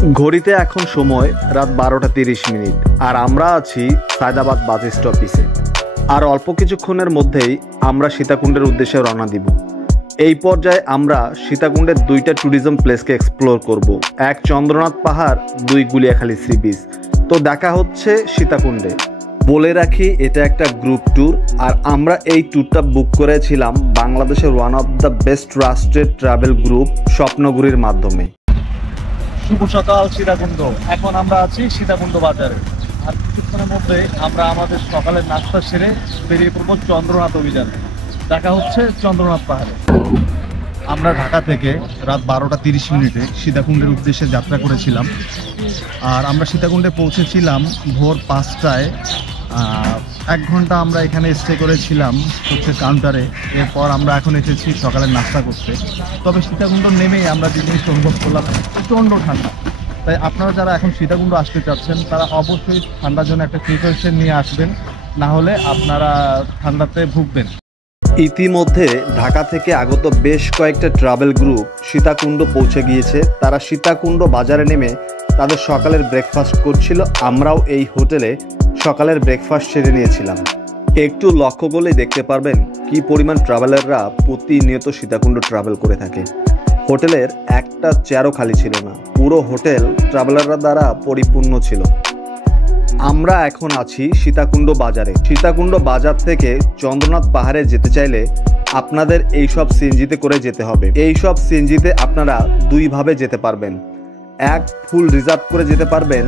ঘড়িতে এখন সময় রাত 12:30 আর আমরা আছি সায়দাবাদ বাস স্টপিসে। আর অল্প কিছুক্ষণের মধ্যেই আমরা সীতাকুণ্ডের উদ্দেশ্যে রওনা দিব। এই পর্যায়ে আমরা সীতাকুণ্ডের দুইটা ট্যুরিজম প্লেসকে এক্সপ্লোর করব, এক চন্দ্রনাথ পাহাড়, দুই গুলিয়াখালী সি বিচ। তো দেখা হচ্ছে সীতাকুণ্ডে। বলে রাখি এটা একটা গ্রুপ ট্যুর, আর আমরা এই ট্যুরটা বুক করেছিলাম বাংলাদেশের one of the best trusted travel group স্বপ্নগুড়ির মাধ্যমে। শুভ সকাল সীতাকুণ্ড। এখন আমরা আছি সীতাকুণ্ড বাজারে। আর কিছুক্ষণের মধ্যে আমরা আমাদের সকালের নাস্তা সেরে বেরিয়ে পড়বো চন্দ্রনাথ অভিযানে। দেখা হচ্ছে চন্দ্রনাথ পাহাড়ে। আমরা ঢাকা থেকে রাত 12:30 সীতাকুণ্ডের উদ্দেশ্যে যাত্রা করেছিলাম। আর আমরা সীতাকুণ্ডে পৌঁছেছিলাম ভোর 5টায়। 1 ঘন্টা আমরা এখানে স্টে করেছিলাম হচ্ছে কাউন্টারে। এরপর আমরা এখন এসেছি সকালের নাস্তা করতে। তবে সীতাকুণ্ড নেমেই আমরা যে জিনিস অনুভব করলাম, প্রচণ্ড ঠান্ডা। তাই আপনারা যারা এখন সীতাকুণ্ড আসতে চাচ্ছেন তারা অবশ্যই ঠান্ডার জন্য একটা প্রিপারেশন নিয়ে আসবেন, না হলে আপনারা ঠান্ডাতে ভুগবেন। ইতিমধ্যে ঢাকা থেকে আগত বেশ কয়েকটা ট্রাভেল গ্রুপ সীতাকুণ্ড পৌঁছে গিয়েছে। তারা সীতাকুণ্ড বাজারে নেমে তাদের সকালের ব্রেকফাস্ট করছিল। আমরাও এই হোটেলে সকালের ব্রেকফাস্ট সেরে নিয়েছিলাম। একটু লক্ষ্য করলেই দেখতে পারবেন কি পরিমাণ ট্রাভেলাররা প্রতিনিয়ত সীতাকুণ্ড ট্রাভেল করে থাকে। হোটেলের একটা চেয়ারও খালি ছিল না, পুরো হোটেল ট্রাভেলাররা দ্বারা পরিপূর্ণ ছিল। আমরা এখন আছি সীতাকুণ্ড বাজারে। সীতাকুণ্ড বাজার থেকে চন্দ্রনাথ পাহাড়ে যেতে চাইলে আপনাদের এইসব সিএনজিতে করে যেতে হবে। এইসব সিএনজিতে আপনারা দুইভাবে যেতে পারবেন, এক ফুল রিজার্ভ করে যেতে পারবেন,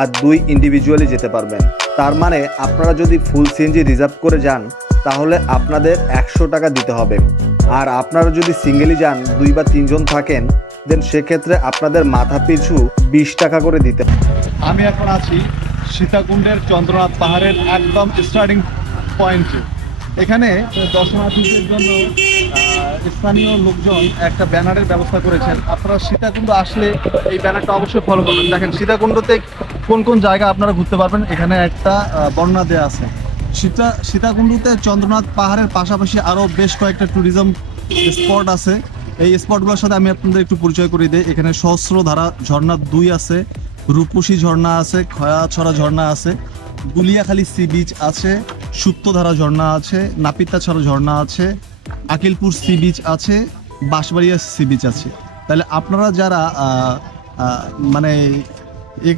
আর 2 ইন্ডিভিজুয়ালি যেতে পারবেন। তার মানে আপনারা যদি ফুল সিএনজি রিজার্ভ করে যান তাহলে আপনাদের 100 টাকা দিতে হবে। আর আপনারা যদি সিঙ্গেলি যান, 2 বা 3 জন থাকেন, দেন সেক্ষেত্রে আপনাদের মাথা পিছু 20 টাকা করে দিতে হবে। আমি এখন আছি সীতাকুণ্ডের চন্দ্রনাথ পাহাড়ের একদম স্টার্টিং পয়েন্টে। এখানে দর্শনার্থীদের জন্য স্থানীয় লোকজন একটা ব্যানারের ব্যবস্থা করেছেন। আপনারা সীতাকুণ্ড আসলে এই ব্যানারটা অবশ্যই ফলো করবেন। দেখেন সীতাকুণ্ডতে কোন কোন জায়গা আপনারা ঘুরতে পারবেন, এখানে একটা বর্ণনা দেওয়া আছে। সীতাকুণ্ডতে চন্দ্রনাথ পাহাড়ের পাশাপাশি আরও বেশ কয়েকটা ট্যুরিজম স্পট আছে। এই স্পটগুলোর সাথে আমি আপনাদের একটু পরিচয় করিয়ে দিই। এখানে সহস্রধারা ঝর্ণা 2 আছে, রূপসী ঝর্ণা আছে, খয়াছড়া ঝর্ণা আছে, গুলিয়াখালী সি বিচ আছে, সুপ্তধারা ঝর্ণা আছে, নাপিতাছড়া ঝর্ণা আছে, আকিলপুর সি বিচ আছে, বাঁশবাড়িয়া সি বিচ আছে। তাহলে আপনারা যারা মানে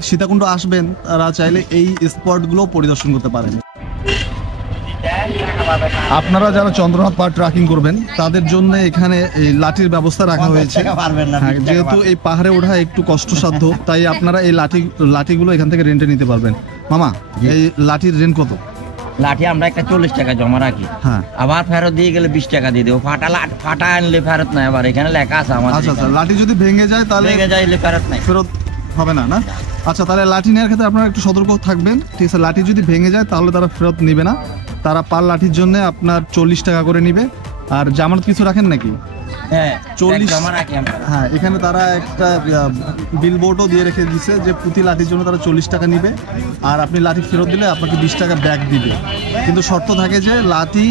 সীতাকুণ্ড আসবেন তারা চাইলে এই স্পটগুলো পরিদর্শন করতে পারেন। আপনারা যারা চন্দ্রনাথ পাহাড় ট্রেকিং করবেন তাদের জন্য এখানে এই লাঠির ব্যবস্থা রাখা হয়েছে। যেহেতু এই পাহাড়ে ওঠা একটু কষ্টসাধ্য, তাই আপনারা এই লাঠিগুলো এখান থেকে রেন্টে নিতে পারবেন। মামা, এই লাঠির রেন্ট কত? লাঠি আমরা একটা 40 টাকা জমা রাখি, আবার ফেরত দিয়ে গেলে 20 টাকা দিয়ে দেবো। ফাটা আনলে ফেরত নাই, আবার এখানে লেখা আছে আমাদের। আচ্ছা, লাঠি যদি ভেঙে যায় তাহলে ফেরত নাই, ফেরত হবে না? আচ্ছা, তাহলে লাঠি নেওয়ার ক্ষেত্রে আপনারা একটু সতর্ক থাকবেন, ঠিক আছে? লাঠি যদি ভেঙে যায় তাহলে তারা ফেরত নেবে না। তারা পার লাঠির জন্য আপনার 40 টাকা করে নিবে। আর জামানত কিছু রাখেন নাকি? হ্যাঁ, 40 জমা রাখি আমরা। হ্যাঁ, এখানে তারা একটা বিলবোর্ডও দিয়ে রেখে দিচ্ছে যে প্রতি লাঠির জন্য তারা 40 টাকা নিবে। আর আপনি লাঠি ফেরত দিলে আপনাকে 20 টাকা ব্যাক দিবে। কিন্তু শর্ত থাকে যে লাঠি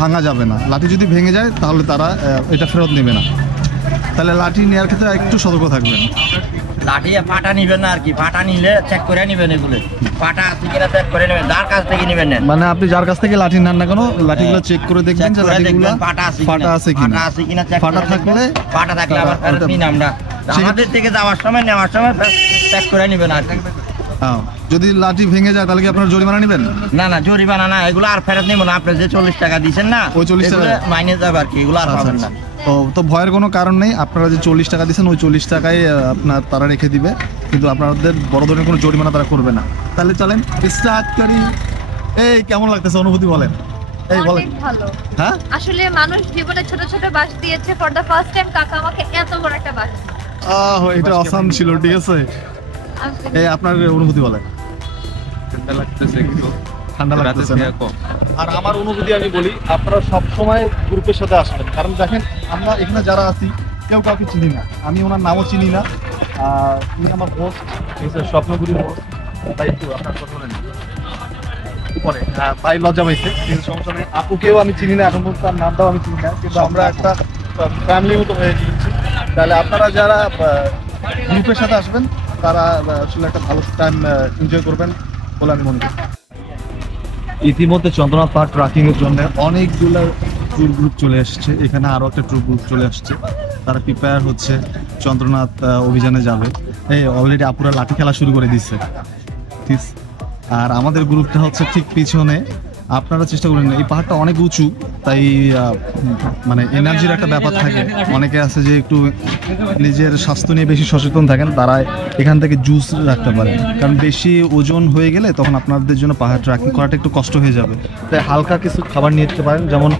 ভাঙা যাবে না। লাঠি যদি ভেঙে যায় তাহলে তারা এটা ফেরত নেবে না। তাহলে লাঠি নেওয়ার ক্ষেত্রে একটু সতর্ক থাকবেন। লাঠি ফাটা নিবেন না আর কি, ফাটা নিলে চেক করে নিবেন। এগুলো ফাটা আছে কিনা চেক করে নেবেন, যার কাছ থেকে নেবেন। মানে আপনি যার কাছ থেকে লাঠি নেন না কেন, লাঠিগুলো চেক করে দেখবেন যে লাঠিগুলো ফাটা আছে কিনা। ফাটা থাকলে আবার ফেরত নিন। আমরা আমাদের থেকে যাওয়ার সময় নেওয়ার সময় চেক করে নেবেন আর কি। যদি লাঠি ভেঙে যায় তাহলে কি আপনারা জরিমানা নেবেন? না, জরিমানা না, এগুলো আর ফেরত নেব না। আপনি যে 40 টাকা দিয়েছেন না, ওই 40 টাকা মাইনে যাবে আর কি, এগুলো আর পাবেন না। তো ভয়ের কোনো কারণ নেই। আপনারা যে 40 টাকা দিয়েছেন ওই 40 টাকায় আপনার তারা রেখে দিবে, কিন্তু আপনাদের বড় ধরনের কোনো জরিমানা তারা করবে না। তাহলে চলেন স্টার্ট করি। এই কেমন লাগতেছে, অনুভূতি বলেন। এই বলেন। ভালো। হ্যাঁ, আসলে মানুষ জীবনে ছোট ছোট বাস দিয়েছে, ফর দা ফার্স্ট টাইম কাকা আমাকে এত বড় একটা বাস। এটা অসাম ছিল, ঠিক আছে? এই আপনার অনুভূতি বলেন। ঠান্ডা লাগতেছে না? আর আমার অনুভূতি আমি বলি, আপনারা সবসময় গ্রুপের সাথে আসবেন। কারণ দেখেন, আমরা এখানে যারা আছি কেউ কাউকে চিনি না। আমি ওনার নামও চিনি না। উনি আমার হোস্ট, স্বপ্নগুড়ির হোস্ট। তাই একটু আপনার কথা বলেন পরে। ভাই লজ্জা পাইছে, কিন্তু সমস্যা নেই। আপুকেও আমি চিনি না, এখন পর্যন্ত তার নামটাও আমি চিনি না, কিন্তু আমরা একটা ফ্যামিলির মতো হয়ে গিয়েছি। তাহলে আপনারা যারা গ্রুপের সাথে আসবেন তারা আসলে একটা ভালো টাইম এনজয় করবেন বলে আমি মনে করি। ইতিমধ্যে চন্দ্রনাথ পাহাড় ট্রাকিং এর জন্য অনেকগুলো ট্যুর গ্রুপ চলে এসেছে। এখানে আরো একটা ট্যুর গ্রুপ চলে আসছে, তারা প্রিপেয়ার হচ্ছে চন্দ্রনাথ অভিযানে যাবে। এই অলরেডি আপুরা লাঠি খেলা শুরু করে দিচ্ছে, ঠিক। আর আমাদের গ্রুপটা হচ্ছে ঠিক পিছনে। আপনারা চেষ্টা করবেন, এই পাহাড়টা অনেক উঁচু, তাই মানে এনার্জির একটা ব্যাপার থাকে। অনেকে আছে যে একটু নিজের স্বাস্থ্য নিয়ে বেশি সচেতন থাকেন, তারা এখান থেকে জুস রাখতে পারেন, কারণ বেশি ওজন হয়ে গেলে তখন আপনাদের জন্য পাহাড় ট্রেকিং করাটা একটু কষ্ট হয়ে যাবে। তাই হালকা কিছু খাবার নিয়ে যেতে পারেন, যেমন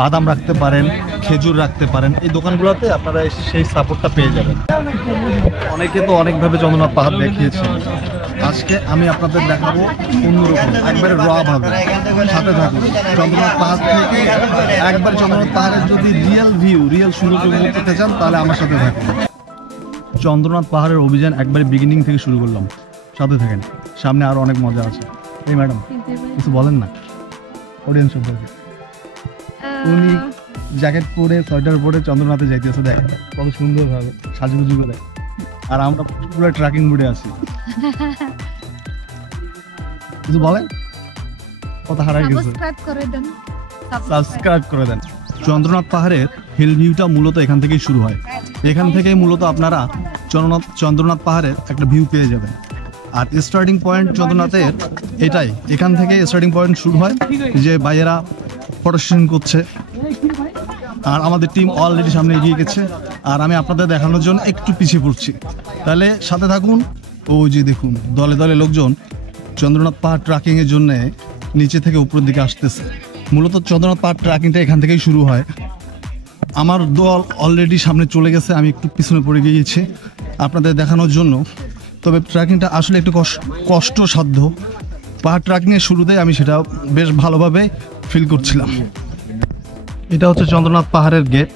বাদাম রাখতে পারেন, খেজুর রাখতে পারেন। এই দোকানগুলোতে আপনারা সেই সাপোর্টটা পেয়ে যাবেন। অনেকে তো অনেকভাবে চন্দ্রনাথ পাহাড় দেখিয়েছে, আজকে আমি আপনাদের দেখাবো অন্যরকম, একবারে র ভাবে। সাথে থাকুন। চন্দ্রনাথ পাহাড় থেকে একবার চন্দ্রনাথ পাহাড়ের যদি রিয়েল সৌন্দর্য উপভোগ করতে চান তাহলে আমার সাথে থাকুন। চন্দ্রনাথ পাহাড়ের অভিযান একবারে বিগিনিং থেকে শুরু করলাম, সাথে থাকেন, সামনে আরো অনেক মজা আছে। এই ম্যাডাম কিছু বলেন না অডিয়েন্স সম্পর্কে। উনি জ্যাকেট পরে সোয়েটার পরে চন্দ্রনাথে যাইতেছে, দেখ কত সুন্দর ভাবে সাজুগুজু করে, আর আমরা পুরো ট্রেকিং মোডে আছি। কিছু বলেন, কত হারাই গেছে। সাবস্ক্রাইব করে দেন। চন্দ্রনাথ পাহাড়ের হিল ভিউটা মূলত এখান থেকেই শুরু হয়। এখান থেকেই মূলত আপনারা চন্দ্রনাথ পাহাড়ের একটা ভিউ পেয়ে যাবেন। আর স্টার্টিং পয়েন্ট চন্দ্রনাথের এটাই, এখান থেকে স্টার্টিং পয়েন্ট শুরু হয়, যে ভাইয়েরা ফটো সেশন করছে। আর আমাদের টিম অলরেডি সামনে এগিয়ে গেছে, আর আমি আপনাদের দেখানোর জন্য একটু পিছিয়ে পড়ছি, তাহলে সাথে থাকুন। ওই যে দেখুন দলে দলে লোকজন চন্দ্রনাথ পাহাড় ট্রেকিং এর জন্য নিচে থেকে উপরের দিকে আসতেছে। মূলত চন্দ্রনাথ পাহাড় ট্রেকিংটা এখান থেকেই শুরু হয়। আমার দল অলরেডি সামনে চলে গেছে, আমি একটু পিছনে পড়ে গিয়েছি আপনাদের দেখানোর জন্য। তবে ট্রেকিংটা আসলে একটু কষ্টসাধ্য। পাহাড় ট্রেকিংয়ের শুরুতে আমি সেটা বেশ ভালোভাবে ফিল করছিলাম। এটা হচ্ছে চন্দ্রনাথ পাহাড়ের গেট।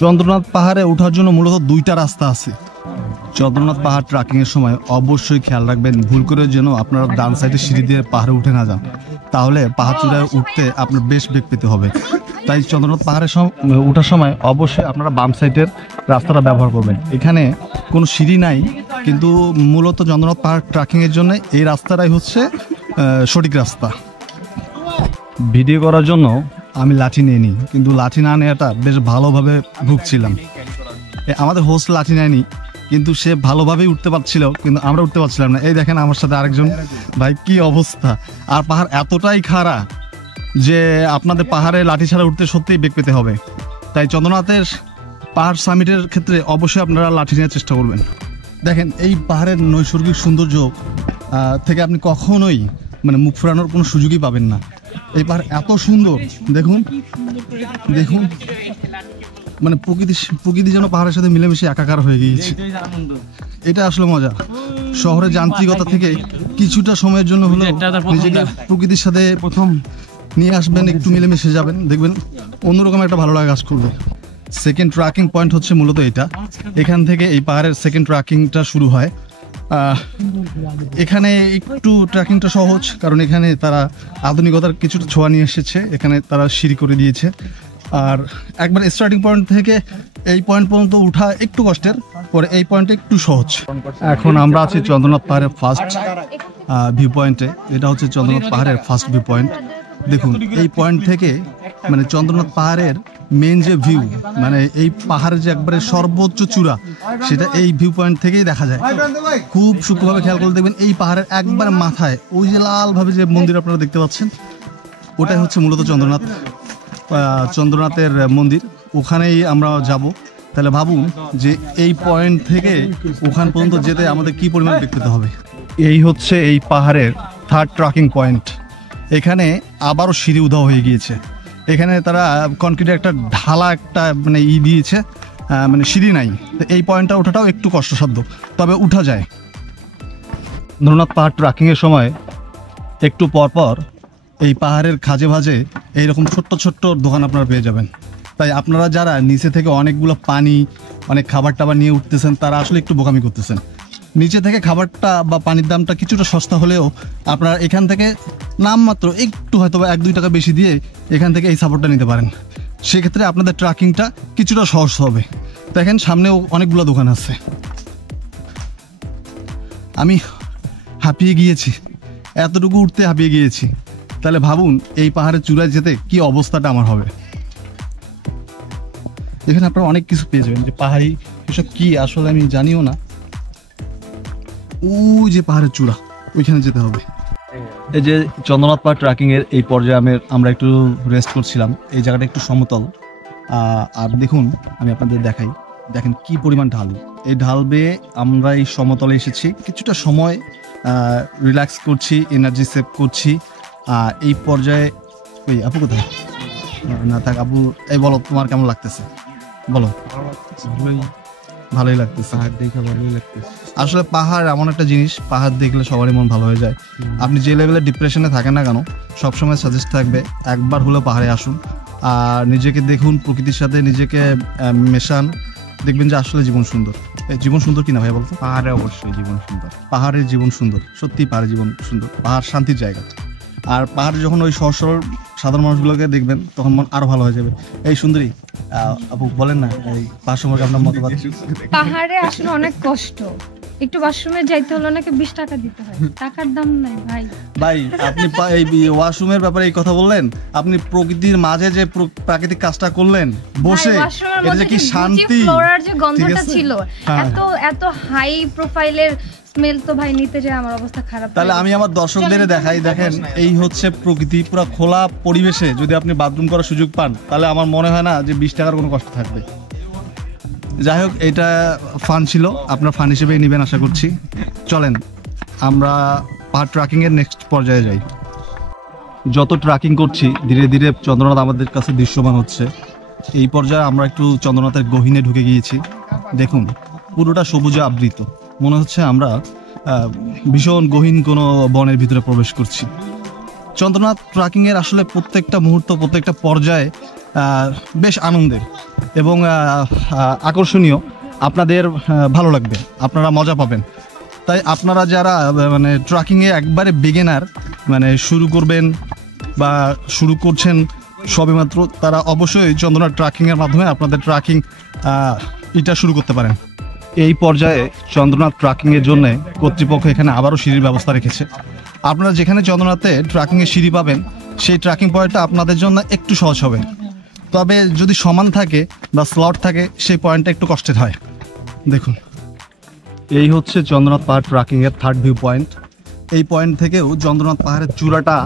চন্দ্রনাথ পাহাড়ে ওঠার জন্য মূলত দুইটা রাস্তা আছে। চন্দ্রনাথ পাহাড় ট্রেকিংয়ের সময় অবশ্যই খেয়াল রাখবেন, ভুল করে যেন আপনারা ডান সাইডে সিঁড়ি দিয়ে পাহাড়ে উঠে না যান, তাহলে পাহাড় চূড়ায় উঠতে আপনার বেশ বেগ পেতে হবে। তাই চন্দ্রনাথ পাহাড়ের ওঠার সময় অবশ্যই আপনারা বাম সাইডের রাস্তাটা ব্যবহার করবেন। এখানে কোনো সিঁড়ি নাই, কিন্তু মূলত চন্দ্রনাথ পাহাড় ট্রেকিংয়ের জন্য এই রাস্তাটাই হচ্ছে সঠিক রাস্তা। ভিডিও করার জন্য আমি লাঠি নিয়ে নিই, কিন্তু লাঠি না নেওয়াটা বেশ ভালোভাবে ভুগছিলাম। আমাদের হোস্ট লাঠি নেয়নি, কিন্তু সে ভালোভাবেই উঠতে পারছিল, কিন্তু আমরা উঠতে পারছিলাম না। এই দেখেন আমার সাথে আরেকজন ভাই, কি অবস্থা। আর পাহাড় এতটাই খাড়া যে আপনাদের পাহাড়ে লাঠি ছাড়া উঠতে সত্যিই বেগ পেতে হবে। তাই চন্দ্রনাথের পাহাড় সামিটের ক্ষেত্রে অবশ্যই আপনারা লাঠি নেওয়ার চেষ্টা করবেন। দেখেন এই পাহাড়ের নৈসর্গিক সৌন্দর্য থেকে আপনি কখনোই মানে মুখ ফেরানোর কোনো সুযোগই পাবেন না। এই পাহাড় এত সুন্দর, দেখুন দেখুন, মানে প্রকৃতি যেন পাহাড়ের সাথে মিলেমিশে একাকার হয়ে গিয়েছে। এটা আসলে মজা। শহরের যান্ত্রিকতা থেকে কিছুটা সময়ের জন্য হলো নিজেকে প্রকৃতির সাথে প্রথম নিয়ে আসবেন, একটু মিলেমিশে যাবেন, দেখবেন অন্যরকম একটা ভালো লাগা কাজ করবে। সেকেন্ড ট্রেকিং পয়েন্ট হচ্ছে মূলত এটা। এখান থেকে এই পাহাড়ের সেকেন্ড ট্রেকিংটা শুরু হয়। এখানে একটু ট্রেকিংটা সহজ, কারণ এখানে তারা আধুনিকতার কিছুটা ছোঁয়া নিয়ে এসেছে। এখানে তারা সিঁড়ি করে দিয়েছে। আর একবার স্টার্টিং পয়েন্ট থেকে এই পয়েন্ট পর্যন্ত উঠা একটু কষ্টের, পরে এই পয়েন্টে একটু সহজ। এখন আমরা আছি চন্দ্রনাথ পাহাড়ের ফার্স্ট ভিউ পয়েন্টে। এটা হচ্ছে চন্দ্রনাথ পাহাড়ের ফার্স্ট ভিউ পয়েন্ট। দেখুন এই পয়েন্ট থেকে মানে চন্দ্রনাথ পাহাড়ের মেন যে ভিউ, মানে এই পাহাড়ের যে একবারে সর্বোচ্চ চূড়া, সেটা এই ভিউ পয়েন্ট থেকেই দেখা যায়। খুব সূক্ষ্মভাবে খেয়াল করে দেখবেন, এই পাহাড়ের একবার মাথায় ওই যে লালভাবে যে মন্দির আপনারা দেখতে পাচ্ছেন, ওটাই হচ্ছে মূলত চন্দ্রনাথের মন্দির। ওখানেই আমরা যাব। তাহলে ভাবুন যে এই পয়েন্ট থেকে ওখান পর্যন্ত যেতে আমাদের কি পরিমাণ বেগ পেতে হবে। এই হচ্ছে এই পাহাড়ের থার্ড ট্রেকিং পয়েন্ট। এখানে আবারও সিঁড়ি উধাও হয়ে গিয়েছে। এখানে তারা কনক্রিটের একটা ঢালা একটা মানে দিয়েছে, মানে সিঁড়ি নাই। তো এই পয়েন্টটা ওঠাটাও একটু কষ্টসাধ্য, তবে উঠা যায়। চন্দ্রনাথ পাহাড় ট্রেকিংয়ের সময় একটু পরপর এই পাহাড়ের খাজে ভাজে এইরকম ছোট্ট ছোট্ট দোকান আপনারা পেয়ে যাবেন। তাই আপনারা যারা নিচে থেকে অনেকগুলো পানি, অনেক খাবার টাবার নিয়ে উঠতেছেন, তারা আসলে একটু বোকামি করতেছেন। নিচে থেকে খাবারটা বা পানির দামটা কিছুটা সস্তা হলেও আপনারা এখান থেকে নামমাত্র একটু হয়তো বা 1-2 টাকা বেশি দিয়ে এখান থেকে এই সাপোর্টটা নিতে পারেন। সেক্ষেত্রে আপনাদের ট্রেকিংটা কিছুটা সহজ হবে। দেখেন সামনেও অনেকগুলো দোকান আছে। আমি হাঁপিয়ে গিয়েছি, এতটুকু উঠতে হাঁপিয়ে গিয়েছি। তাহলে ভাবুন এই পাহাড়ের চূড়ায় যেতে কি অবস্থাটা আমার হবে। এখানে আপনারা অনেক কিছু পেয়ে যাবেন, যে পাহাড়ি এসব কি আসলে আমি জানিও না। ওই যে পাহাড়ের চূড়া, ওইখানে যেতে হবে। এই যে চন্দ্রনাথ পাহাড় ট্রেকিংয়ের এই পর্যায়ে আমরা একটু রেস্ট করছিলাম। এই জায়গাটা একটু সমতল, আর দেখুন আমি আপনাদের দেখাই, দেখেন কি পরিমাণ ঢাল। এই ঢাল বেয়ে আমরা এই সমতলে এসেছি, কিছুটা সময় রিল্যাক্স করছি, এনার্জি সেভ করছি। এই পর্যায়ে ওই আপু কোথায়? না থাক আপু, এই বলো তোমার কেমন লাগতেছে বলো। ভালোই লাগতেছে, পাহাড় দেখে ভালোই লাগতেছে। আসলে পাহাড় এমন একটা জিনিস, পাহাড় দেখলে সবারই মন ভালো হয়ে যায়। আপনি যে লেভেলে ডিপ্রেশনে থাকেন না কেন, সবসময় সাজেস্ট থাকবে একবার হলেও পাহাড়ে আসুন, আর নিজেকে দেখুন, প্রকৃতির সাথে নিজেকে মেশান, দেখবেন যে আসলে জীবন সুন্দর। জীবন সুন্দর কিনা ভাই বলতো? পাহাড়ে অবশ্যই জীবন সুন্দর, পাহাড়ের জীবন সুন্দর, সত্যি পাহাড়ের জীবন সুন্দর। পাহাড় শান্তির জায়গা, আর পাহাড়ে যখন ওই সহজ সরল সাধারণ মানুষগুলোকে দেখবেন তখন মন আরো ভালো হয়ে যাবে। এই সুন্দরী আপু বলেন না এই পাহাড় সম্পর্কে আপনার মতবাদ। পাহাড়ে আসলে অনেক কষ্ট, একটু ওয়াশরুমে যাইতে হলো নাকি 20 টাকা দিতে হয়, টাকার দাম নাই ভাই। ভাই আপনি এই ওয়াশরুমের ব্যাপারে এই কথা বললেন, আপনি প্রকৃতির মাঝে যে প্রাকৃতিক কাজটা করলেন বসে, এটা যে কি শান্তি, ফ্লোরার যে গন্ধটা ঠিক আছে? ছিল, হ্যাঁ। এত হাই প্রোফাইলের স্মেল তো ভাই নিতে যায় আমার অবস্থা খারাপ। তাহলে আমি আমার দর্শকদের দেখাই, দেখেন এই হচ্ছে প্রকৃতি, পুরো খোলা পরিবেশে যদি আপনি বাথরুম করার সুযোগ পান, তাহলে আমার মনে হয় না যে 20 টাকার কোনো কষ্ট থাকবে। যাই হোক, এটা ফান ছিল, আপনার ফান হিসেবেই নেবেন আশা করছি। চলেন আমরা পাহাড় ট্রেকিংয়ের নেক্সট পর্যায়ে যাই। যত ট্রেকিং করছি ধীরে ধীরে চন্দ্রনাথ আমাদের কাছে দৃশ্যমান হচ্ছে। এই পর্যায়ে আমরা একটু চন্দ্রনাথের গহীনে ঢুকে গিয়েছি। দেখুন পুরোটা সবুজে আবৃত, মনে হচ্ছে আমরা ভীষণ গহীন কোনো বনের ভিতরে প্রবেশ করছি। চন্দ্রনাথ ট্রেকিংয়ের আসলে প্রত্যেকটা মুহূর্ত, প্রত্যেকটা পর্যায়ে বেশ আনন্দের এবং আকর্ষণীয়। আপনাদের ভালো লাগবে, আপনারা মজা পাবেন। তাই আপনারা যারা মানে ট্রেকিংয়ে একবারে বিগিনার, মানে শুরু করবেন বা শুরু করছেন সবেমাত্র, তারা অবশ্যই চন্দ্রনাথ ট্রেকিংয়ের মাধ্যমে আপনাদের ট্রেকিং এটা শুরু করতে পারেন। এই পর্যায়ে চন্দ্রনাথ ট্রেকিংয়ের জন্য কর্তৃপক্ষ এখানে আবারও সিঁড়ির ব্যবস্থা রেখেছে। আপনারা যেখানে চন্দ্রনাথে ট্রেকিংয়ের সিঁড়ি পাবেন, সেই ট্রেকিং পয়েন্টটা আপনাদের জন্য একটু সহজ হবে। তবে যদি সমান থাকে বা স্লট থাকে, সেই পয়েন্টটা একটু কষ্টের হয়। দেখুন এই হচ্ছে চন্দ্রনাথ পাহাড় ট্রেকিংয়ের থার্ড ভিউ পয়েন্ট। এই পয়েন্ট থেকেও চন্দ্রনাথ পাহাড়ের চূড়াটা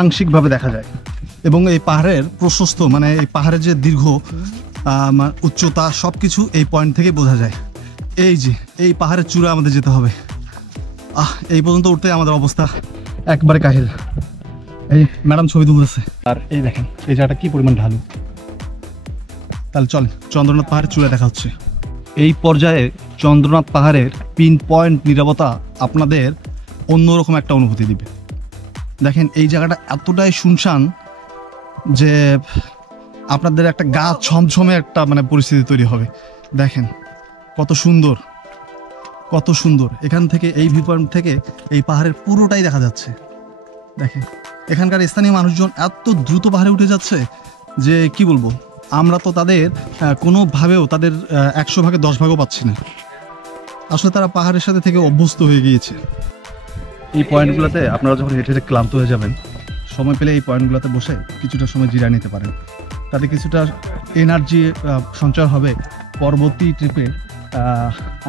আংশিকভাবে দেখা যায়, এবং এই পাহাড়ের প্রশস্ত, মানে এই পাহাড়ের যে দীর্ঘ উচ্চতা, সব কিছু এই পয়েন্ট থেকে বোঝা যায়। এই যে এই পাহাড়ের চূড়া আমাদের যেতে হবে। এই পর্যন্ত উঠতে আমাদের অবস্থা একবারে কাহিল। এই ম্যাডাম ছবি তুলতেছে, আর এই দেখেন এই জায়গাটা কি পরিমাণ ঢালু। তাহলে চল চন্দ্রনাথ পাহাড়ের চূড়া দেখা হচ্ছে। এই পর্যায়ে চন্দ্রনাথ পাহাড়ের পিন পয়েন্ট নীরবতা আপনাদের অন্যরকম একটা অনুভূতি দিবে। দেখেন এই জায়গাটা এতটাই শুনশান যে আপনাদের একটা গা ছমছমে একটা মানে পরিস্থিতি তৈরি হবে। দেখেন কত সুন্দর, কত সুন্দর। এখান থেকে এই ভিউ পয়েন্ট থেকে এই পাহাড়ের পুরোটাই দেখা যাচ্ছে। দেখেন এখানকার স্থানীয় মানুষজন এত দ্রুত পাহাড়ে উঠে যাচ্ছে যে কি বলবো, আমরা তো তাদের কোনোভাবেও তাদের 100 ভাগে 10 ভাগও পাচ্ছি না। আসলে তারা পাহাড়ের সাথে থেকে অভ্যস্ত হয়ে গিয়েছে। এই পয়েন্টগুলোতে আপনারা যখন হেঁটে হেঁটে ক্লান্ত হয়ে যাবেন, সময় পেলে এই পয়েন্টগুলোতে বসে কিছুটা সময় জিরা নিতে পারেন, তাতে কিছুটা এনার্জি সঞ্চয় হবে পরবর্তী ট্রিপে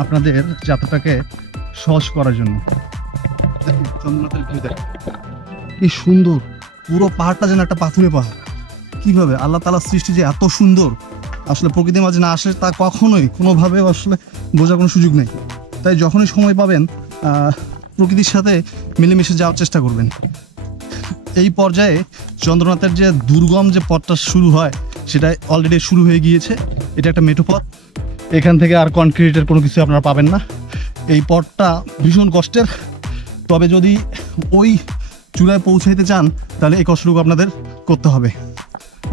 আপনাদের যাত্রাটাকে সহজ করার জন্য। চন্দ্রনাথের ভিউ দেখেন কি সুন্দর, পুরো পাহাড়টা যেন একটা পাথুরে পাহাড়। কিভাবে আল্লাহ তাআলার সৃষ্টি যে এত সুন্দর, আসলে প্রকৃতির মাঝে না আসলে তা কখনোই কোনোভাবে আসলে বোঝার কোনো সুযোগ নেই। তাই যখনই সময় পাবেন প্রকৃতির সাথে মিলেমিশে যাওয়ার চেষ্টা করবেন। এই পর্যায়ে চন্দ্রনাথের যে দুর্গম যে পথটা শুরু হয়, সেটা অলরেডি শুরু হয়ে গিয়েছে। এটা একটা মেঠো পথ, এখান থেকে আর কনক্রিটের কোনো কিছু আপনারা পাবেন না। এই পথটা ভীষণ কষ্টের, তবে যদি ওই চূড়ায় পৌঁছাইতে চান তাহলে এই কষ্টটুকু আপনাদের করতে হবে।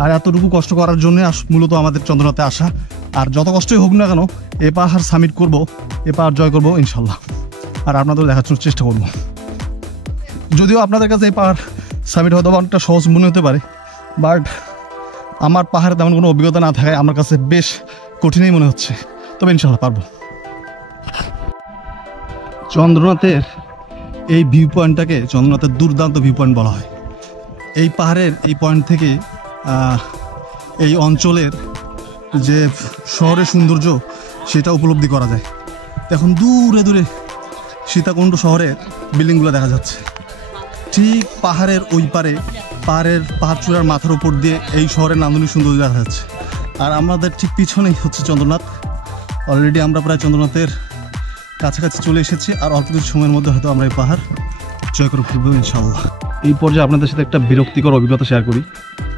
আর এতটুকু কষ্ট করার জন্য মূলত আমাদের চন্দ্রনাথে আসা। আর যত কষ্টই হোক না কেন, এ পাহাড় সামিট করব, এ পাহাড় জয় করবো ইনশাল্লাহ। আর আপনাদের দেখার চেষ্টা করব। যদিও আপনাদের কাছে এই পাহাড় সামিট হয়তো অনেকটা সহজ মনে হতে পারে, বাট আমার পাহাড়ে তেমন কোনো অভিজ্ঞতা না থাকায় আমার কাছে বেশ কঠিনই মনে হচ্ছে, তবে ইনশাল্লাহ পারবো। চন্দ্রনাথের এই ভিউ পয়েন্টটাকে চন্দ্রনাথের দুর্দান্ত ভিউ পয়েন্ট বলা হয়। এই পাহাড়ের এই পয়েন্ট থেকে এই অঞ্চলের যে শহরের সৌন্দর্য সেটা উপলব্ধি করা যায়। এখন দূরে দূরে সীতাকুণ্ড শহরের বিল্ডিংগুলো দেখা যাচ্ছে। ঠিক পাহাড়ের ওই পারে পাহাড় চূড়ার মাথার উপর দিয়ে এই শহরের নান্দনিক সৌন্দর্য দেখা যাচ্ছে। আর আমাদের ঠিক পিছনেই হচ্ছে চন্দ্রনাথ। অলরেডি আমরা প্রায় চন্দ্রনাথের কাছাকাছি চলে এসেছি, আর অল্প কিছু সময়ের মধ্যে হয়তো আমরা এই পাহাড় জয় করে ফিরবো ইনশাআল্লাহ। এই পর্যায়ে আপনাদের সাথে একটা বিরক্তিকর অভিজ্ঞতা শেয়ার করি।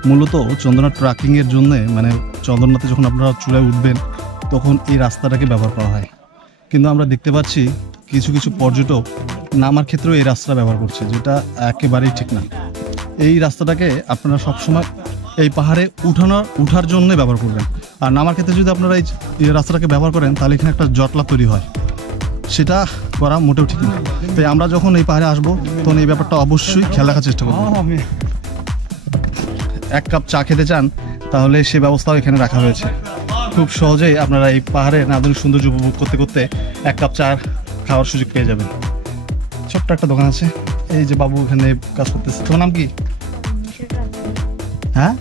মূলত চন্দ্রনাথ ট্রেকিংয়ের জন্য, মানে চন্দ্রনাথে যখন আপনারা চূড়ায় উঠবেন তখন এই রাস্তাটাকে ব্যবহার করা হয়, কিন্তু আমরা দেখতে পাচ্ছি কিছু কিছু পর্যটক নামার ক্ষেত্রেও এই রাস্তাটা ব্যবহার করছে, যেটা একেবারেই ঠিক না। এই রাস্তাটাকে আপনারা সবসময় এই পাহাড়ে উঠার জন্য ব্যবহার করবেন, আর নামার ক্ষেত্রে যদি আপনারা এই রাস্তাটাকে ব্যবহার করেন তাহলে এখানে একটা জটলা তৈরি হয়, সেটা করা মোটেও ঠিক না। তাই আমরা যখন এই পাহাড়ে আসবো তখন এই ব্যাপারটা অবশ্যই খেয়াল রাখার চেষ্টা করবো। এক কাপ চা খেতে চান তাহলে সে ব্যবস্থাও এখানে রাখা হয়েছে। খুব সহজেই আপনারা এই পাহাড়ে নান্দনিক সৌন্দর্য উপভোগ করতে করতে এক কাপ চা খাওয়ার সুযোগ পেয়ে যাবেন। ছোট্ট একটা দোকান আছে, এই যে বাবু এখানে কাজ করতেছে। তোমার নাম কি? হ্যাঁ,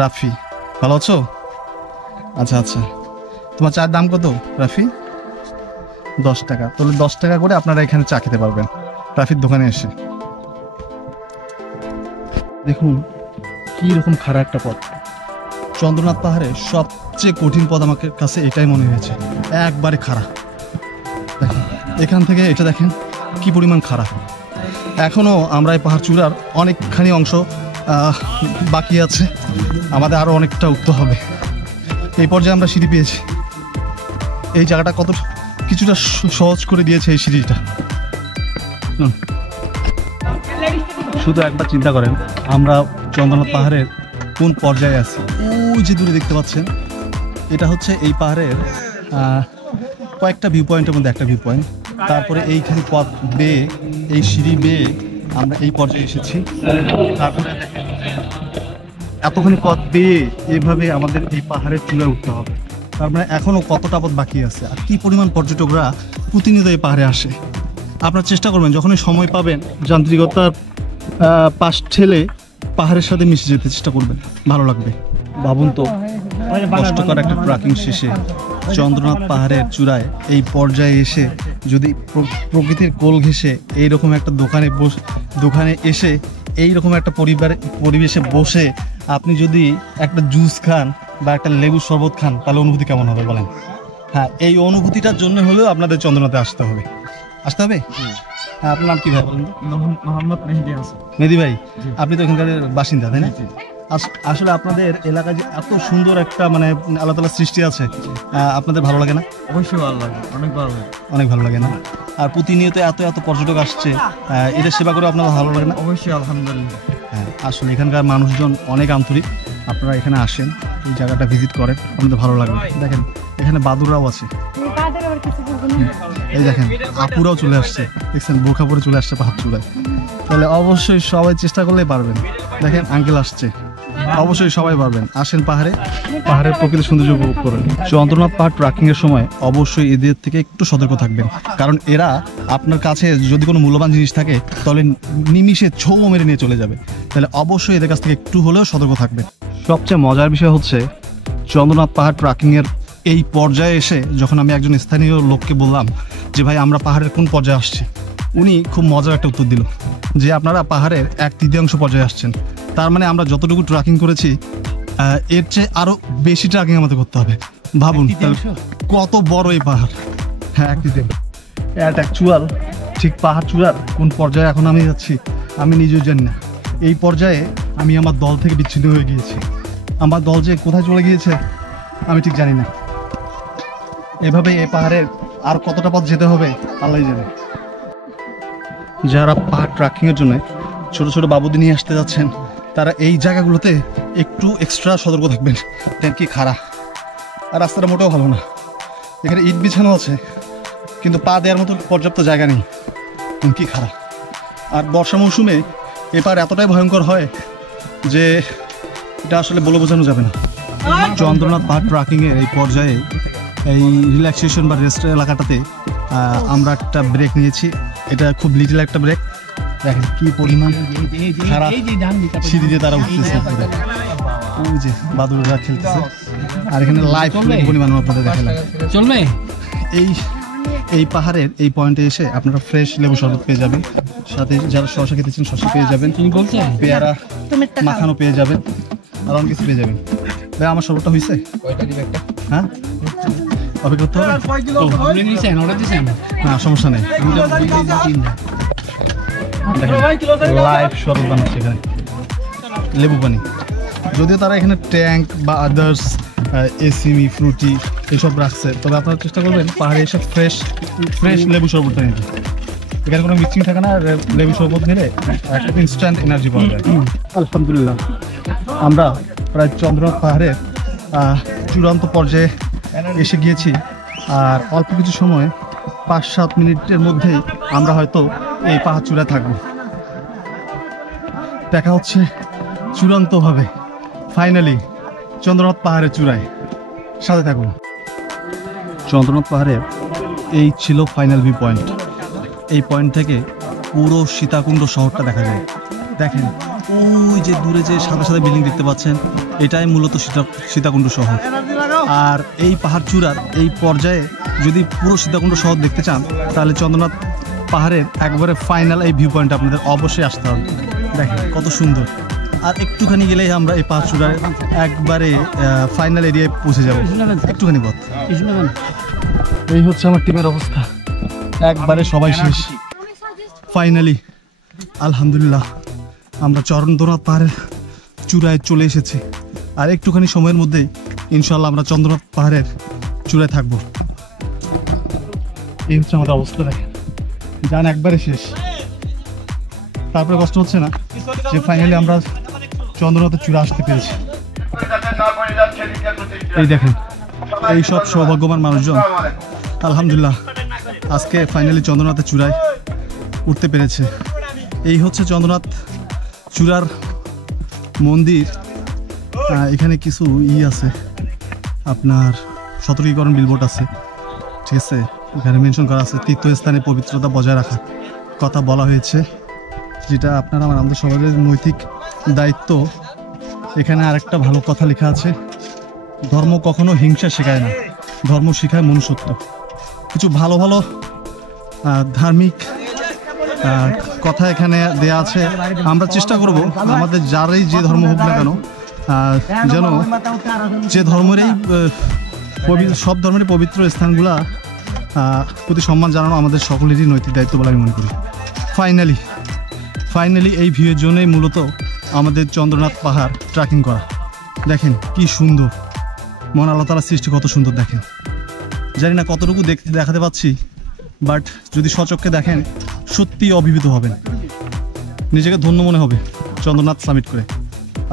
রাফি। ভালো আছো? আচ্ছা আচ্ছা, তোমার চায়ের দাম কত রাফি? 10 টাকা। তাহলে 10 টাকা করে আপনারা এখানে চা খেতে পারবেন রাফির দোকানে এসে। দেখুন কি রকম খারাপ একটা পথ। চন্দ্রনাথ পাহাড়ে সবচেয়ে কঠিন পথ আমার কাছে এটাই মনে হয়েছে, একবারে খাড়া। দেখেন এখান থেকে এটা দেখেন কি পরিমাণ খাড়া। এখনও আমরা এই পাহাড় চূড়ার অনেকখানি অংশ বাকি আছে, আমাদের আরও অনেকটা উঠতে হবে। এই পর্যায়ে আমরা সিঁড়ি পেয়েছি। এই জায়গাটা কত কিছুটা সহজ করে দিয়েছে এই সিঁড়িটা। শুধু একবার চিন্তা করেন আমরা চন্দ্রনাথ পাহাড়ের কোন পর্যায়ে আছি। ওই যে দূরে দেখতে পাচ্ছেন, এটা হচ্ছে এই পাহাড়ের কয়েকটা ভিউ পয়েন্টের মধ্যে একটা ভিউ পয়েন্ট। তারপরে এইখানে পথ বেয়ে, এই সিঁড়ি বেয়ে আমরা এই পর্যায়ে এসেছি। তারপরে এতখানি পথ বেয়ে এভাবে আমাদের এই পাহাড়ের চূড়ায় উঠতে হবে। তার মানে এখনও কতটা পথ বাকি আছে, আর কী পরিমাণ পর্যটকরা প্রতিনিয়ত এই পাহাড়ে আসে। আপনারা চেষ্টা করবেন যখনই সময় পাবেন যান্ত্রিকতার পাশ ঠেলে পাহাড়ের সাথে মিশে যেতে চেষ্টা করবেন, ভালো লাগবে। ভাবুন তো, কষ্টকর একটা ট্রেকিং শেষে চন্দ্রনাথ পাহাড়ের চূড়ায় এই পর্যায়ে এসে যদি প্রকৃতির কোল ঘেঁষে এইরকম একটা দোকানে এসে এইরকম একটা পরিবেশে বসে আপনি যদি একটা জুস খান বা একটা লেবুর শরবত খান তাহলে অনুভূতি কেমন হবে বলেন? হ্যাঁ, এই অনুভূতিটার জন্য হলেও আপনাদের চন্দ্রনাথে আসতে হবে। হ্যাঁ, আপনার নাম কি ভাই বলেন? মোহাম্মদ মেহেদি হাসান। মেহেদি ভাই, আপনি তো এখানকার বাসিন্দা তাই না? আসলে আপনাদের এলাকায় যে এত সুন্দর একটা মানে আল্লাহ তাআলার সৃষ্টি আছে, আপনাদের ভালো লাগে না? অবশ্যই ভালো লাগে, অনেক ভালো লাগে না? আর প্রতিনিয়ত এত পর্যটক আসছে, এদের সেবা করে আপনাদের ভালো লাগে না? অবশ্যই, আলহামদুলিল্লাহ। হ্যাঁ, আসলে এখানকার মানুষজন অনেক আন্তরিক। আপনারা এখানে আসেন, এই জায়গাটা ভিজিট করেন, আপনাদের ভালো লাগবে। দেখেন এখানে বাদুররাও আছে, এই দেখেন আপুরাও চলে আসছে, দেখছেন বোরখা পরে চলে আসছে পাহাড় চূড়ায়। তাহলে অবশ্যই সবাই চেষ্টা করলেই পারবেন। দেখেন আঙ্কেল আসছে, অবশ্যই সবাই পারবেন। আসেন পাহাড়ের প্রকৃতির সৌন্দর্য উপভোগ করুন। চন্দ্রনাথ পাহাড় ট্রেকিংয়ের সময় অবশ্যই এদের থেকে একটু সতর্ক থাকবেন, কারণ এরা আপনার কাছে যদি কোনো মূল্যবান জিনিস থাকে তাহলে নিমিষে ছৌ মেরে নিয়ে চলে যাবে। তাহলে অবশ্যই এদের কাছ থেকে একটু হলেও সতর্ক থাকবেন। সবচেয়ে মজার বিষয় হচ্ছে চন্দ্রনাথ পাহাড় ট্রেকিংয়ের এই পর্যায়ে এসে যখন আমি একজন স্থানীয় লোককে বললাম যে ভাই আমরা পাহাড়ের কোন পর্যায়ে আসছি, উনি খুব মজার একটা উত্তর দিল যে আপনারা পাহাড়ের 1/3 পর্যায়ে আসছেন। তার মানে আমরা যতটুকু ট্রেকিং করেছি এর চেয়ে আরও বেশি ট্রেকিং আমাদের করতে হবে। ভাবুন কত বড় এই পাহাড়। হ্যাঁ, 1/3। অ্যাকচুয়াল ঠিক পাহাড় চূড়ার কোন পর্যায়ে এখন আমি যাচ্ছি আমি নিজেও জানি না। এই পর্যায়ে আমি আমার দল থেকে বিচ্ছিন্ন হয়ে গিয়েছি। আমার দল যে কোথায় চলে গিয়েছে আমি ঠিক জানি না। এভাবে এই পাহাড়ের আর কতটা পথ যেতে হবে আল্লাহই জানে। যারা পাহাড় ট্রেকিংয়ের জন্য ছোট ছোট বাবুদি নিয়ে আসতে যাচ্ছেন তারা এই জায়গাগুলোতে একটু এক্সট্রা সতর্ক থাকবেন। দেন কি খাড়া, আর রাস্তাটা মোটেও ভালো না। এখানে ইট বিছানো আছে কিন্তু পা দেওয়ার মতো পর্যাপ্ত জায়গা নেই, কি খাড়া। আর বর্ষা মৌসুমে এ পাহাড় এতটাই ভয়ঙ্কর হয় যে এটা আসলে বলে বোঝানো যাবে না। চন্দ্রনাথ পাহাড় ট্রেকিংয়ের এই পর্যায়ে এই রিল্যাক্সেশন বা রেস্ট এলাকাটাতে আমরা একটা ব্রেক নিয়েছি, এটা খুব লিটল একটা ব্রেক। দেখেন কি পরিমাণ খারাপ সিঁড়ি দিয়ে তারা উঠতেছে। ওই যে বাদুড়রা খেলতেছে, আর এখানে লাইভ পরিমাণ আপনাদের দেখালাম। চলবে এই পাহাড়ের এই পয়েন্টে এসে আপনারা ফ্রেশ লেবু শরবত পেয়ে যাবেন, সাথে যারা শসা খেতেছেন শসা পেয়ে যাবেন, পেয়ারা মাখানো পেয়ে যাবেন, আর অনেক কিছু পেয়ে যাবেন। ভাই আমার শরবতটা হয়েছে? হ্যাঁ অপেক্ষা করতে হবে, না সমস্যা নেই। লাইভ শরবত বানাচ্ছে এখানে, লেবু পানি। যদিও তারা এখানে ট্যাঙ্ক বা আদার্স এসিমি ফ্রুটি এসব রাখছে, তবে আপনারা চেষ্টা করবেন পাহাড়ে এসব ফ্রেশ লেবু শরবতটা নিতে। এখানে কোনো মিক্সিং থাকে না, লেবু শরবত নিলে একটা ইনস্ট্যান্ট এনার্জি পাওয়া যায়। আলহামদুলিল্লাহ আমরা প্রায় চন্দ্রনাথ পাহাড়ের চূড়ান্ত পর্যায়ে এসে গিয়েছি, আর অল্প কিছু সময় 5-7 মিনিটের মধ্যেই আমরা হয়তো এই পাহাড় চূড়ায় থাকবো। দেখা হচ্ছে চূড়ান্তভাবে ফাইনালি চন্দ্রনাথ পাহাড়ের চূড়ায়, সাথে থাকুন। চন্দ্রনাথ পাহাড়ের এই ছিল ফাইনাল ভিউ পয়েন্ট। এই পয়েন্ট থেকে পুরো সীতাকুণ্ড শহরটা দেখা যায়। দেখেন ওই যে দূরে যে সাদা সাদা বিল্ডিং দেখতে পাচ্ছেন, এটাই মূলত সীতাকুণ্ড শহর। আর এই পাহাড় চূড়ার এই পর্যায়ে যদি পুরো সীতাকুণ্ড শহর দেখতে চান, তাহলে চন্দ্রনাথ পাহাড়ের একবারে ফাইনাল এই ভিউ পয়েন্টে আপনাদের অবশ্যই আসতে হবে। দেখেন কত সুন্দর, আর একটুখানি গেলেই আমরা এই পাহাড় চূড়ার একবারে ফাইনাল এরিয়ায় পৌঁছে যাবো, একটুখানি পথ। এই হচ্ছে আমার টিমের অবস্থা, একবারে সবাই শেষ। ফাইনালি আলহামদুলিল্লাহ আমরা চন্দ্রনাথ পাহাড়ের চূড়ায় চলে এসেছি, আর একটুখানি সময়ের মধ্যেই ইনশাল্লাহ আমরা চন্দ্রনাথ পাহাড়ের চূড়ায় থাকবো। এই হচ্ছে আমাদের অবস্থা, দেখেন যান একবারে শেষ। তারপরে কষ্ট হচ্ছে না যে ফাইনালি আমরা চন্দ্রনাথের চূড়া আসতে পেরেছি। এই দেখেন এই সব সৌভাগ্যবান মানুষজন আলহামদুলিল্লাহ আজকে ফাইনালি চন্দ্রনাথের চূড়ায় উঠতে পেরেছে। এই হচ্ছে চন্দ্রনাথ চূড়ার মন্দির। এখানে কিছু আছে, আপনার সতর্কীকরণ বিলবোর্ড আছে, ঠিক আছে। এখানে মেনশন করা আছে তীর্থস্থানে পবিত্রতা বজায় রাখার কথা বলা হয়েছে, যেটা আপনারা আমাদের সবাইয়ের নৈতিক দায়িত্ব। এখানে আরেকটা ভালো কথা লেখা আছে, ধর্ম কখনো হিংসা শেখায় না, ধর্ম শেখায় মনুষ্যত্ব। কিছু ভালো ভালো ধার্মিক কথা এখানে দেয়া আছে। আমরা চেষ্টা করব আমাদের যারাই যে ধর্ম হোক না কেন, যেন যে ধর্মেরই সব ধর্মেরই পবিত্র স্থানগুলা প্রতি সম্মান জানানো আমাদের সকলেরই নৈতিক দায়িত্ব বলে আমি মনে করি। ফাইনালি এই ভিউয়ের জন্যই মূলত আমাদের চন্দ্রনাথ পাহাড় ট্রেকিং করা। দেখেন কি সুন্দর, মহান আল্লাহ তাআলার সৃষ্টি কত সুন্দর। দেখেন জানি না কতটুকু দেখাতে পাচ্ছি, বাট যদি সচক্ষে দেখেন সত্যি অভিভূত হবেন, নিজেকে ধন্য মনে হবে চন্দ্রনাথ সামিট করে।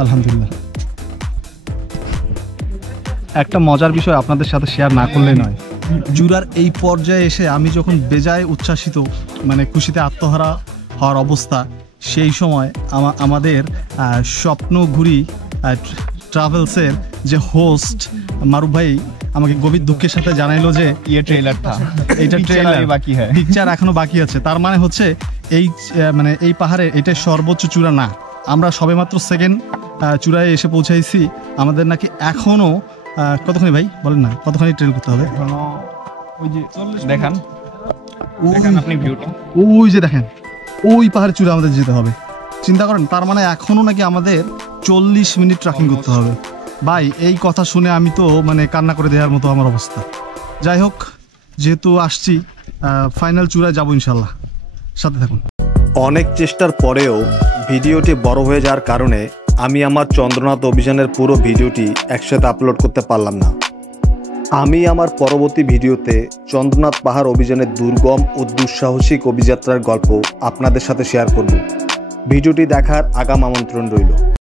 আলহামদুলিল্লাহ। একটা মজার বিষয় আপনাদের সাথে শেয়ার না করলেই নয়, চূড়ার এই পর্যায়ে এসে আমি যখন বেজায় উচ্ছ্বাসিত, মানে খুশিতে আত্মহারা হওয়ার অবস্থা, সেই সময় আমাদের স্বপ্নঘুরি ট্রাভেলসের যে হোস্ট মারুফ ভাই আমাকে গভীর দুঃখের সাথে জানাইলো যে এইটা ট্রেলার বাকি, হ্যাঁ পিকচার এখনো বাকি আছে। তার মানে হচ্ছে এই পাহাড়ে এটা সর্বোচ্চ চূড়া না, আমরা সবেমাত্র সেকেন্ড চূড়ায় এসে পৌঁছাইছি। আমাদের নাকি এখনো কতখানি ভাই বলেন না, কতখানি ট্রেল করতে হবে? ওই যে দেখান আপনি ভিউটা, ওই যে দেখেন ওই পাহাড়ের চূড়া আমাদের যেতে হবে। চিন্তা করেন, তার মানে এখনো নাকি আমাদের 40 মিনিট ট্রেকিং করতে হবে। ভাই এই কথা শুনে আমি তো মানে কান্না করে দেওয়ার মতো আমার অবস্থা। যাই হোক, যেহেতু আসছি ফাইনাল চূড়ায় যাবো ইনশাল্লাহ, সাথে থাকুন। অনেক চেষ্টার পরেও ভিডিওটি বড় হয়ে যাওয়ার কারণে আমি আমার চন্দ্রনাথ অভিযানের পুরো ভিডিওটি একসাথে আপলোড করতে পারলাম না। আমি আমার পরবর্তী ভিডিওতে চন্দ্রনাথ পাহাড় অভিযানের দুর্গম ও দুঃসাহসিক অভিযাত্রার গল্প আপনাদের সাথে শেয়ার করব। ভিডিওটি দেখার আগাম আমন্ত্রণ রইল।